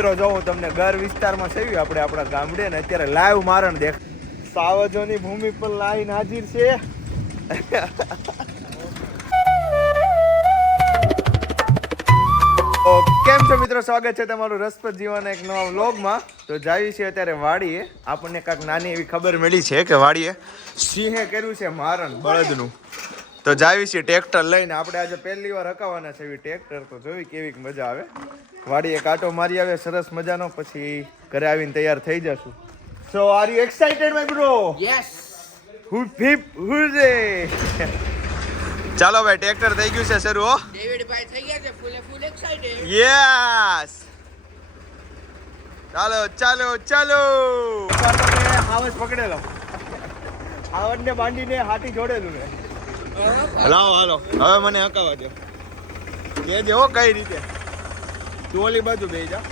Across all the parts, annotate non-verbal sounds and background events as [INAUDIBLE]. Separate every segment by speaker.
Speaker 1: મિત્રો, જો હું તમને ઘર વિસ્તારમાં સેવી આપણે આપણા ગામડે ને અત્યારે લાઈવ મારણ દેખ સાવજોની ભૂમિ પર લાઈન હાજર છે. કેમ છો મિત્રો? સ્વાગત છે તમારું રસપ્રદ જીવન એક નવા વ્લોગમાં. તો જાવી છે અત્યારે વાડીએ. આપણને કાંઈક નાની એવી ખબર મળી છે કે વાડીએ સિંહે કર્યું છે મારણ બળદનું. તો જાવી છીએ ટ્રેક્ટર લઈને આપણે આજે પહેલી વાર હકાવાના છે એવી ટ્રેક્ટર. તો જોઈ કેવી મજા આવે. વાડીએ કાંટો મારી આવે સરસ મજાનો. પછી ઘરે આવીને તૈયાર થઈ જશું. So are you excited my bro
Speaker 2: yes
Speaker 1: હુ ફીપ હુઝે ચાલો ભાઈ ટ્રેક્ટર થઈ ગયું છે શરૂ હો.
Speaker 2: ડેવિડ ભાઈ થઈ ગયા છે ફૂલે ફૂલ એક્સાઇટેડ
Speaker 1: યસ ચાલો ચાલો ચાલો. હાવજ પકડેલો. હાવજને બાંધીને હાથી જોડેલું ને હલાવો હાલો. હવે મને હકાવા દો કે હો કઈ રીતે. તું બાજુ બે જા.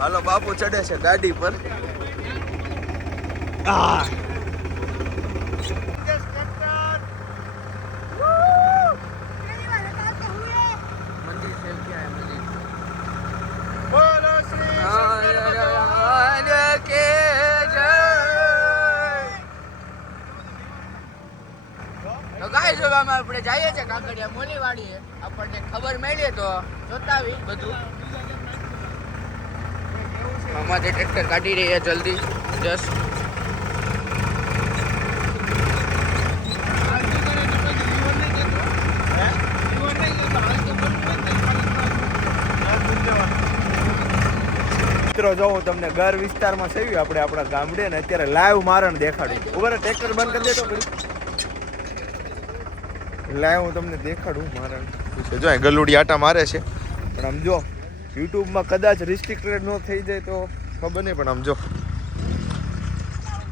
Speaker 1: હાલો, બાપુ ચડે છે ગાડી પર. આ
Speaker 2: મંદિર સેલ ક્યાં હે મંદિર
Speaker 1: બોલો શ્રી શંકર ભગવાન
Speaker 2: કે જય તો ગાઈસ હવે અમે આપણે જઈએ છે કાંકરિયા મોલીવાડીએ, આપણને ખબર મળી તો જોતા આવી બધું. અમારે ટ્રેક્ટર કાઢી રહ્યા જલ્દી જસ્ટ
Speaker 1: મિત્રો, જો હું તમને ઘર વિસ્તારમાં સેવી આપણે આપણા ગામડે ને અત્યારે લાઈવ મારણ દેખાડું ઉપર ટ્રેક્ટર બંધ કરી દેતો લાઈવ હું તમને દેખાડું મારણ છે. જો ગલુડી આટા મારે છે. પણ આમ જો યુટ્યુબમાં કદાચ રિસ્ટ્રિક્ટેડ ન થઈ જાય તો ખબર નહીં પણ આમ જો.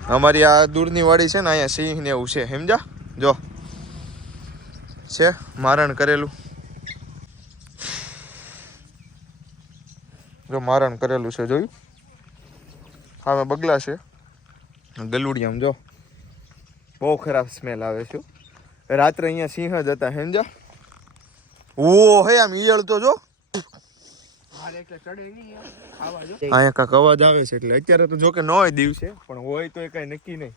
Speaker 1: અમારી આ દૂરની વાડી છે ને અહીંયા સિંહ ને એવું છે. સમજા? જો. છે મારણ કરેલું. જો મારણ કરેલું છે જોયું? હા બગલા છે. ગલુડી આમ જો. બહુ ખરાબ સ્મેલ આવે છે રાત્રે અહીંયા સિંહ જ હતા સમજા ઓ હે આમ ઈયળ તો જો. અહીંયા કાંક અવાજ આવે છે એટલે અત્યારે તો જો કે ન હોય દિવસે પણ હોય તો એ કઈ નક્કી નહીં.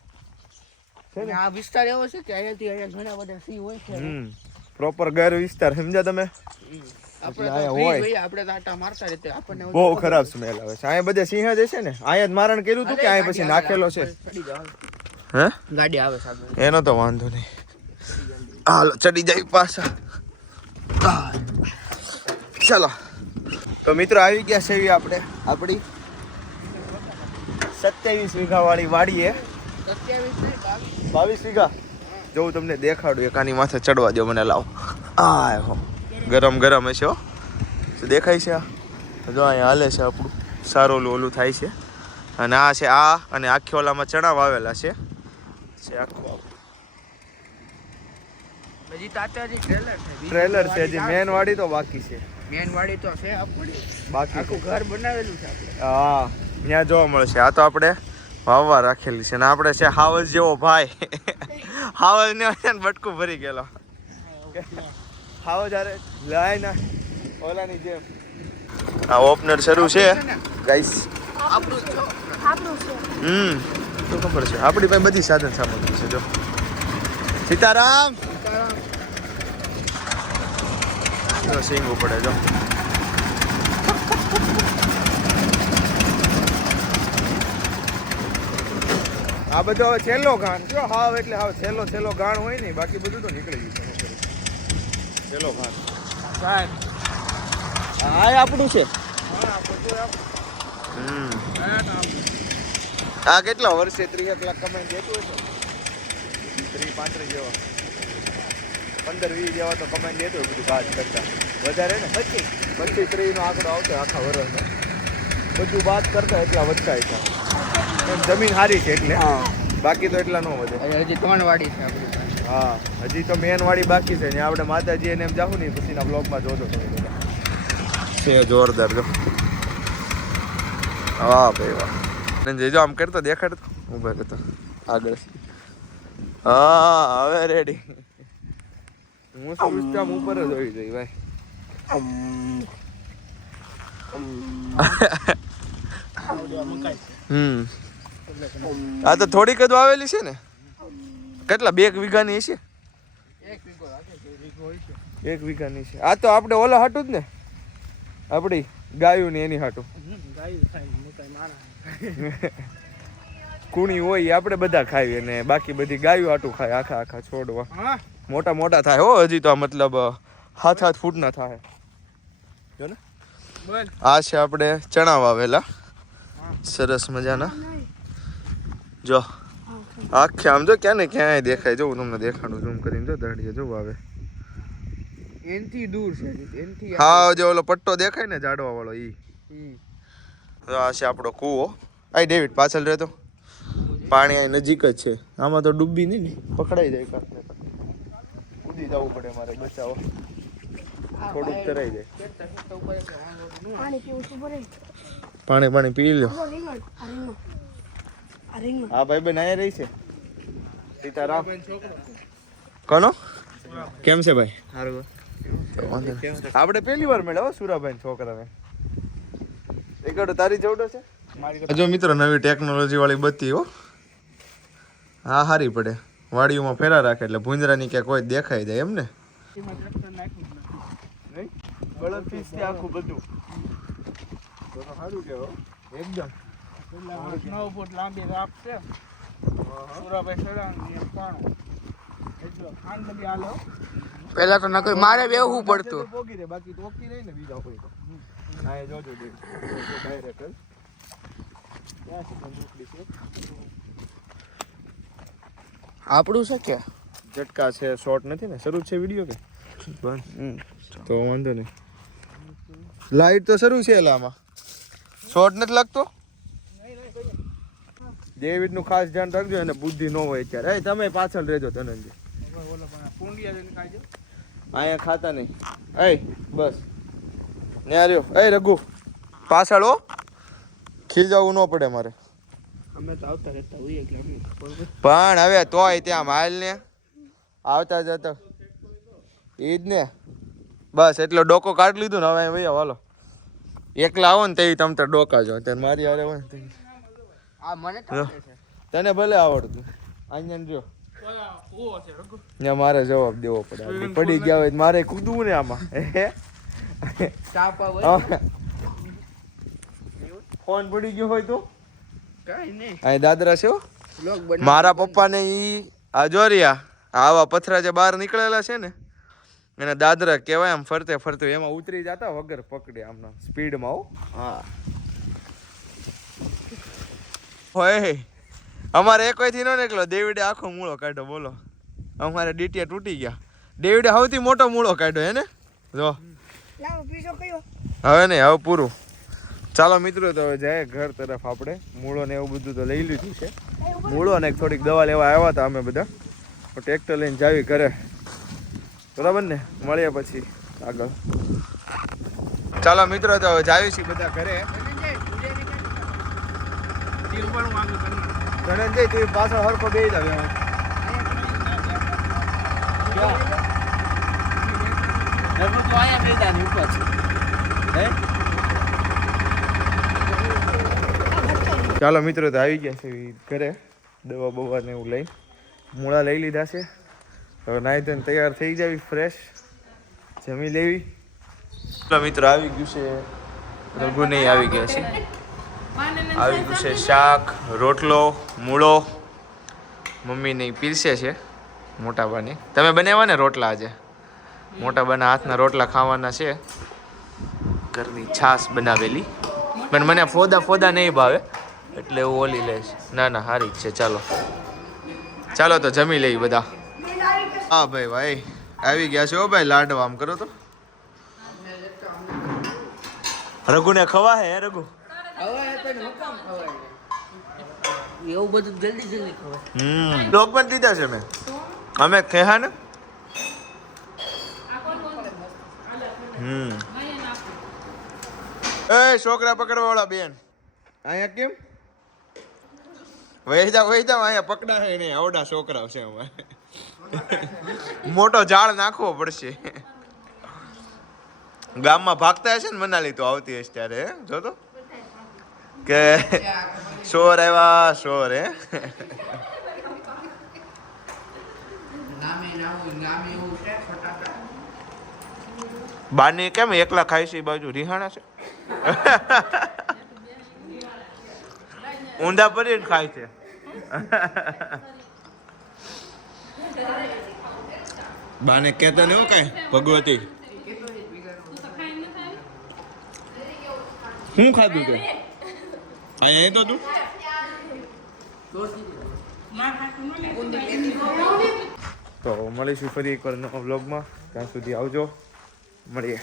Speaker 1: છે
Speaker 2: આ વિસ્તાર એવો છે કે અહીંયાથી અહીંયા ઘણા બધા સિંહ હોય છે.
Speaker 1: પ્રોપર ગેર વિસ્તાર સમજ્યા તમે? બહુ ખરાબ સ્મેલ આવે છે. અહીંયા બધા સિંહ જ છે ને? અહીંયા જ મારણ કર્યું હતું કે અહીંયા પછી નાખેલો છે? હે?
Speaker 2: ગાડી આવે
Speaker 1: એનો તો વાંધો નહીં. હાલો ચડી જાય પાછા. ચલો તો મિત્રો આવી ગયા છે એવી આપણે આપણી સત્યાવીસ વીઘા વાળી વાડીએ
Speaker 2: બાવીસ
Speaker 1: વીઘા જો હું તમને દેખાડું એક આની માથે ચડવા દો મને લાવો આ હો ગરમ ગરમ હશે હો દેખાય છે આ જો અહીંયા હાલે છે આપણું સારું ઓલું ઓલું થાય છે અને આ છે આ અને આખી ઓલામાં ચણા વાવેલા છે છે આખું આપણું
Speaker 2: હજી તાત્યાજી ટ્રેલર છે
Speaker 1: ટ્રેલર છે હજી મેન વાડી તો બાકી છે.
Speaker 2: મેન વાડી તો છે આપણી.
Speaker 1: બાકી
Speaker 2: આખું ઘર બનાવેલું છે આપણે.
Speaker 1: હા ત્યાં જોવા મળશે. આ તો આપણે વાવવા રાખેલી છે ને આપણે છે હાવસ જેવો ભાઈ. [LAUGHS] હાવજ ને બટકું ભરી ગયેલો. હાવજ અરે લાય ના ઓલાની જેમ. આ ઓપનર શરૂ છે. ગાઈસ
Speaker 2: આપણું છો.
Speaker 1: હમ. શું ખબર છે. આપણી પાસે બધી સાધન સામગ્રી છે જો. સીતારામ! સિંગ પડે જો. આ બધો હવે છેલ્લો ગાણ જો હાવ એટલે હાવ છેલ્લો છેલ્લો ગાણ હોય ને બાકી બધું તો નીકળી ગયું છેલ્લો ગાણ
Speaker 2: સાહેબ.
Speaker 1: આ આપણું છે? આ કેટલા વર્ષે ત્રીસ એક લાખ કમાઈ દેતું હશે? ત્રીસ પાંત્રીસ જેવા. પંદર વીસ જેવા તો કમાઈ દેતો બધું બાદ કરતા. વધારે ને? પચીસ. પચીસ ત્રીસ નો આંકડો આવતો આખા વર્ષનો બધું બાદ કરતા એટલા વધતા એટલા. જમીન સારી છે એટલે. બાકી તો એટલા ન વધે.
Speaker 2: હજી હજી ત્રણ વાડી છે આપણી
Speaker 1: હા હજી તો મેન વાળી બાકી છે ને. આપણે માતાજી એને એમ જાવું ને પછીના બ્લોગમાં જોજો તમે બધા. છે જોરદાર જો. વાહ ભાઈ વાહ. ને જો આમ કરતો દેખાડતો. ઊભા કરતો આગળ. હા હવે રેડી હું શું વિસ્તાર ઉપર જ હોવી જોઈએ ભાઈ. હમ. આ તો થોડીક જ વાવેલી છે ને? કેટલા, બે વીઘાની છે
Speaker 2: એક.
Speaker 1: વીઘાની છે. આ તો આપણે ઓલા હાટું જ ને? આપણી ગાયું ને એની હાટું. કુણી હોય આપણે બધા ખાઈએ ને બાકી બધી ગાયું હાટું ખાય, આખા આખા છોડવા. મોટા મોટા થાય હો હજી તો મતલબ હાથ હાથ ફૂટના થાય. જો ને. આ છે આપણે ચણા વાવેલા. સરસ મજાના. જો. આખે આમ જો ક્યાં ને ક્યાંય દેખાય. જો હું તમને દેખાડું ઝૂમ કરીને જો દાડીએ જો વાવે.
Speaker 2: એનથી દૂર છે એનથી
Speaker 1: હા જે ઓલો પટ્ટો દેખાય ને જાડવા વાળો ઈ. આ છે આપણો કૂવો. આઈ ડેવિડ પાછળ રહેતો. પાણી અહીં નજીક જ છે. આમાં તો ડૂબી નહીં ને. પકડાઈ જાય કાંક. કૂદી જવું પડે મારે બચાવો. થોડુંક તરાઈ જાય.
Speaker 3: પાણી
Speaker 1: પાણી પાણી પી
Speaker 3: રીંગણ. આ
Speaker 1: ભાઈ બેન અહીંયા રહી છે. સીતારામ. કોનો? કેમ છે ભાઈ? આપણે પહેલી વાર મળ્યા હો સુરાભાઈ છોકરાને. એકડો તારી જવડો છે. જો મિત્રો નવી ટેકનોલોજી વાળી બત્તી હો. હા હારી પડે. વાડીઓમાં ફેરા રાખે એટલે ભૂંજરાની કે કોઈ દેખાઈ જાય એમ ને?
Speaker 2: પેલા તો નકર મારે બેહવું પડતું.
Speaker 1: પોગી રે બાકી ઓકી રહી ને બીજા કોઈ તો હા જોજો ડાયરેક્ટ જ ક્યાં છે બંદૂકડી છે
Speaker 2: આપણું છે કે?
Speaker 1: ઝટકા છે શોર્ટ નથી ને? શરૂ છે વીડિયો કે? તો વાંધો નહીં. લાઈટ તો શરૂ છે એલામાં શોર્ટ નથી લાગતો? ડેવિડનું ખાસ ધ્યાન રાખજો અને બુદ્ધિ ન હોય અત્યારે. એ તમે પાછળ રહેજો ધનંજય.
Speaker 2: ઓલો પણ કુંડિયા
Speaker 1: અહીંયા ખાતા નહીં. એ બસ. ને આર્યો એ રઘુ. પાછળ હો. ખીજાવું ન પડે મારે.
Speaker 2: અમે તો આવતા રહેતા હોઈએ એટલે અમને ખબર
Speaker 1: પણ હવે તોય ત્યાં માલ ને આવતા જતા એ જ ને. બસ એટલો ડોકો કાઢી લીધું ને હવે ભાઈ હાલો એકલા આવો ને તેવી તમ તાર ડોકા જો. ત્યારે મારી હારે હોય ને
Speaker 2: આ મને તો
Speaker 1: તને ભલે આવડતું. અહીંયા જો મારે જવાબ દેવો પડે. પડી ગયા હોય મારે કૂદવું ને આમાં. ફોન પડી ગયો હોય તો? અહીં દાદરા છે હો.
Speaker 2: લોક બને
Speaker 1: મારા પપ્પાને ઈ આ જોરિયા આવા પથરા જે બહાર નીકળેલા છે ને એને દાદરા કહેવાય આમ ફરતે ફરતે એમાં ઉતરી જતા વગર પકડે આમના સ્પીડમાં હો. હા. હોય અમારે એક થી ન નીકળ્યો દેવીડે આખો મૂળો કાઢ્યો બોલો. અમારે ડીટીયા તૂટી ગયા. ડેવિડે સૌથી મોટો મૂળો કાઢ્યો હે ને? જો.
Speaker 3: લાવો કયો?
Speaker 1: હવે નહીં હવે પૂરું. ચાલો મિત્રો, તો હવે જાય ઘર તરફ આપણે. મૂળો ને એવું બધું તો લઈ લીધું છે. મૂળો ને થોડીક દવા લેવા આવ્યા હતા અમે બધા. ટ્રેક્ટર લઈને જાવી ઘરે. બરાબર ને? મળીએ પછી આગળ. ચાલો મિત્રો, તો હવે જાવી છીએ બધા ઘરે. ધનંજય, તું પાછળ હરખો બે જાવ ચાલો મિત્રો તો આવી ગયા છે ઘરે, દવા બવા ને એવું લઈ મૂળા લઈ લીધા છે. હવે નાઈ ધોઈને તૈયાર થઈ જાવી ફ્રેશ જમી લેવી. ચાલો મિત્રો આવી ગયું છે. રઘુ નહીં આવી ગયા છે. આવી ગયું છે શાક, રોટલો, મૂળો. મમ્મી નહીં પીરસે છે, મોટા બાની તમે બનાવ્યા ને રોટલા આજે? મોટા બાના હાથના રોટલા ખાવાના છે. ઘરની છાશ બનાવેલી. પણ મને ફોદા ફોદા નહીં ભાવે. એટલે હું ઓલી લઈશ. ના ના સારી જ છે. ચાલો. ચાલો તો જમી લઈ બધા. હા ભાઈ ભાઈ. આવી ગયા છો ભાઈ લાડવા. આમ કરો તો. રઘુને ખવા હે રઘુ?
Speaker 2: એવું બધું જલ્દી જલ્દી ખવાય.
Speaker 1: હમ. લીધા છે મેં અમે ખેહા ને? હમ. એ છોકરા પકડવા વાળા બેન. અહીંયા કેમ? વહી જાવ વહી અહીંયા પકડા છે નહીં આવડા છોકરા છે અમારે. મોટો ઝાડ નાખવો પડશે. ગામમાં ભાગતા હશે ને મનાલી તો આવતી હશે ત્યારે જો તો. કે શોર આવ્યા શોર, હે? બાની કેમ એકલા ખાઈ છે બાજુ, રિહાણા છે? ઊંધા પડી ખાય છે. બાને કહેતા નહીં કઈ ભગવતી. શું ખાધું તે? અહીંયા તો તું? તો મળીશું ફરી એક વાર નવા બ્લોગમાં ત્યાં સુધી આવજો. મળીએ.